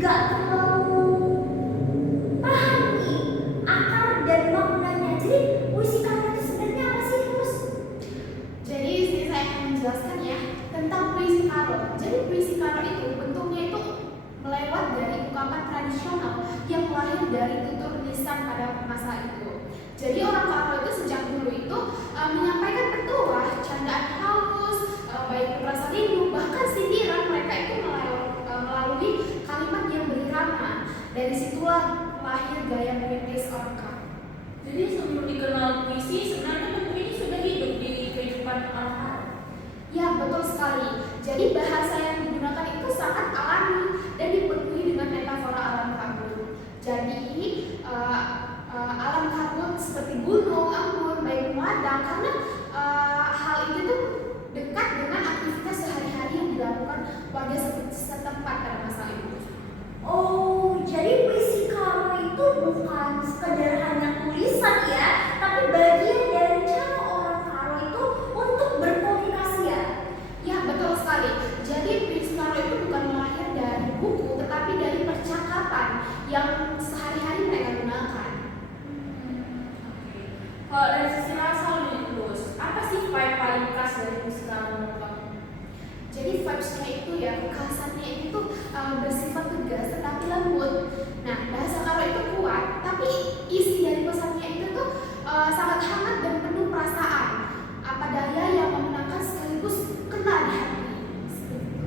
nggak terlalu paham nih akar dan maknanya. Jadi puisi karo itu sebenarnya apa sih, Rus? Jadi saya akan menjelaskan ya tentang puisi karo. Jadi puisi karo itu bentuknya itu melewat dari ungkapan tradisional yang lahir dari tutur lisan pada masa itu. Jadi orang karo itu sejak dulu itu menyampaikan petuah, candaan halus, baik rasa rindu, bahkan sindiran. Mereka itu melalui kalimat yang berirama. Dari situlah lahir gaya puitis orang karo. Jadi sebelum dikenal puisi, sebenarnya buku ini sudah hidup di kehidupan orang-orang. Ya, betul sekali. Jadi bahasa yang digunakan itu sangat alami dan dipenuhi dengan metafora alam kabut. Jadi alam kabut seperti gunung, embun, baik ladang, karena hal itu tuh dekat dengan aktivitas sehari-hari yang dilakukan warga setempat pada masa itu. Oh, jadi puisi karo itu bukan sekedar hanya tulisan ya, tapi bagian dari cara orang karo itu untuk berkomunikasi ya. Ya, betul sekali. Jadi puisi karo itu bukan lahir dari buku, tetapi dari percakapan yang sehari-hari mereka gunakan. Kalau dari sisi rasa nih, terus apa sih vibe paling khas dari puisi karo menurut kamu? Jadi vibes-nya itu ya, kekhasannya itu bersifat tegas tetapi lembut. Nah, bahasa karo itu kuat, tapi isi dari pesannya itu tuh sangat hangat dan penuh perasaan. Apa daya yang memenangkan sekaligus kena di hati. Seperti itu.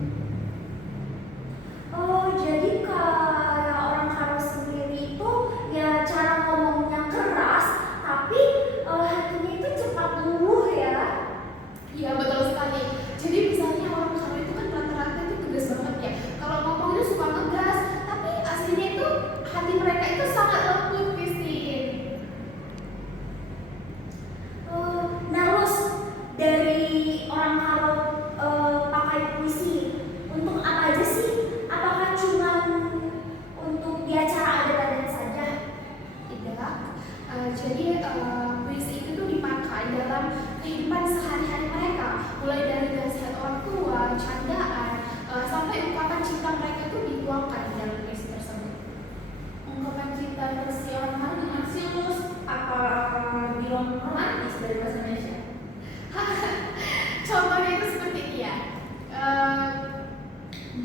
Oh, jadi kayak orang karo sendiri itu ya cara ngomongnya keras, tapi hatinya itu cepat luluh ya. Iya, betul sekali. Jadi misalnya orang karo itu kan rata-rata itu tegas banget ya. Kalau ngomong itu suka ngegas, tapi aslinya itu hati mereka itu sangat lembut, Christine. Nah, Rus, dari orang karo pakai puisi untuk apa aja sih? Apakah cuma untuk di acara adat-adat saja? Tidak. Jadi puisi itu tuh dipakai dalam kehidupan sehari-hari mereka, mulai dari nasihat orang tua, candaan, sampai ungkapan cinta mereka itu dituangkan di dalam puisi tersebut. Ungkapan cinta versi orang karo dengan silus apa lebih romantis dari bahasa Indonesia? Contohnya itu seperti ini ya.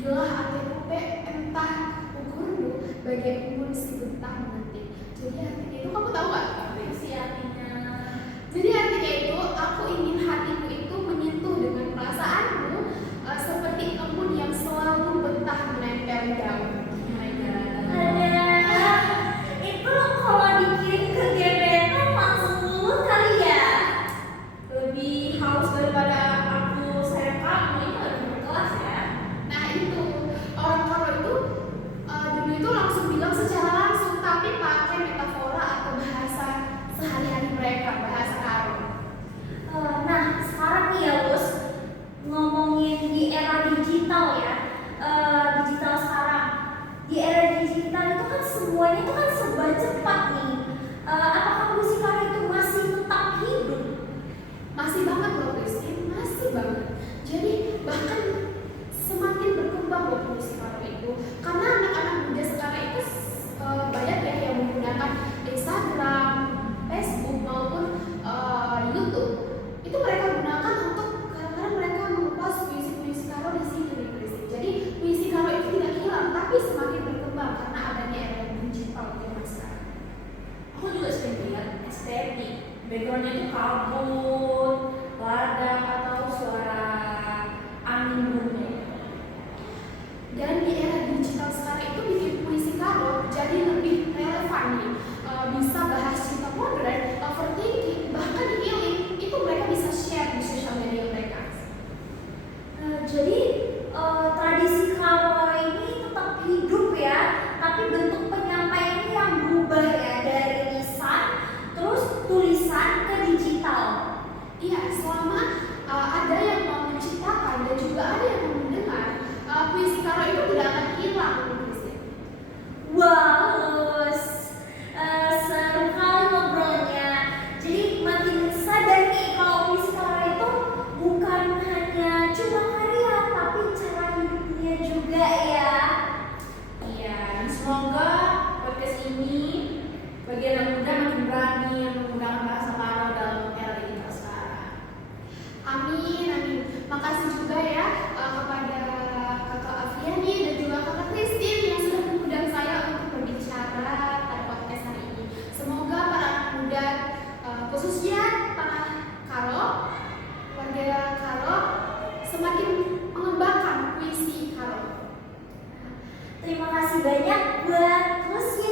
Gelah hatiku pe entah ukurmu bagai embun si bentang menanti. Jadi artinya itu kamu tahu nggak apa sih artinya? Jadi artinya itu aku ingin hatiku itu menyentuh dengan perasaanmu seperti embun yang selalu betah menempel daun. Ada itu kalau dikirim ke gebetan langsung luluh kali ya. Lebih halus daripada aku sayang kamu, ini lebih berkelas ya. Nah itu orang karo itu dulu itu langsung bilang secara langsung, tapi pakai metafora atau bahasa sehari-hari mereka, bahasa karo. Nah, sekarang nih ya, Bos, ngomongin di era digital ya, digital sekarang. Di era digital itu kan semuanya itu kan serba cepat nih. Apakah puisi karo itu masih tetap hidup? Masih banget loh Christine, masih banget. Jadi bahkan semakin berkembang loh puisi karo itu, karena anak-anak muda sekarang itu banyak ya yang menggunakan Instagram, Facebook maupun YouTube. Itu mereka gunakan untuk karena mereka mengupas puisi-puisi karo di sini nih Christine. Jadi puisi karo itu tidak hilang, tapi semakin berkembang karena adanya era digital zaman sekarang. Aku juga sering lihat estetik, backgroundnya itu kabut, ladang atau suara angin burung. Dan di era digital sekarang itu bikin puisi karo jadi lebih relevan nih. Bisa bahas cinta modern, overthinking, bahkan healing. Itu mereka bisa share di sosial media mereka. Jadi tradisi karo ini tetap hidup ya, tapi bentuk penyampaiannya yang berubah ya dari lisan terus tulisan ke digital. Iya, selama ada yang mau menciptakan dan juga ada yang mau mendengar, puisi karo itu tidak akan hilang, Christine. Wow, semoga podcast ini bagi anak muda makin berani menggunakan bahasa Karo dalam era digital sekarang. Amin, amin. Makasih juga ya kepada Kakak Afiani dan juga Kakak Christine yang sudah mengundang saya untuk berbicara pada podcast hari ini. Semoga para anak muda, khususnya para Karo, warga Karo, semakin mengembangkan puisi Karo. Terima kasih banyak buat hostnya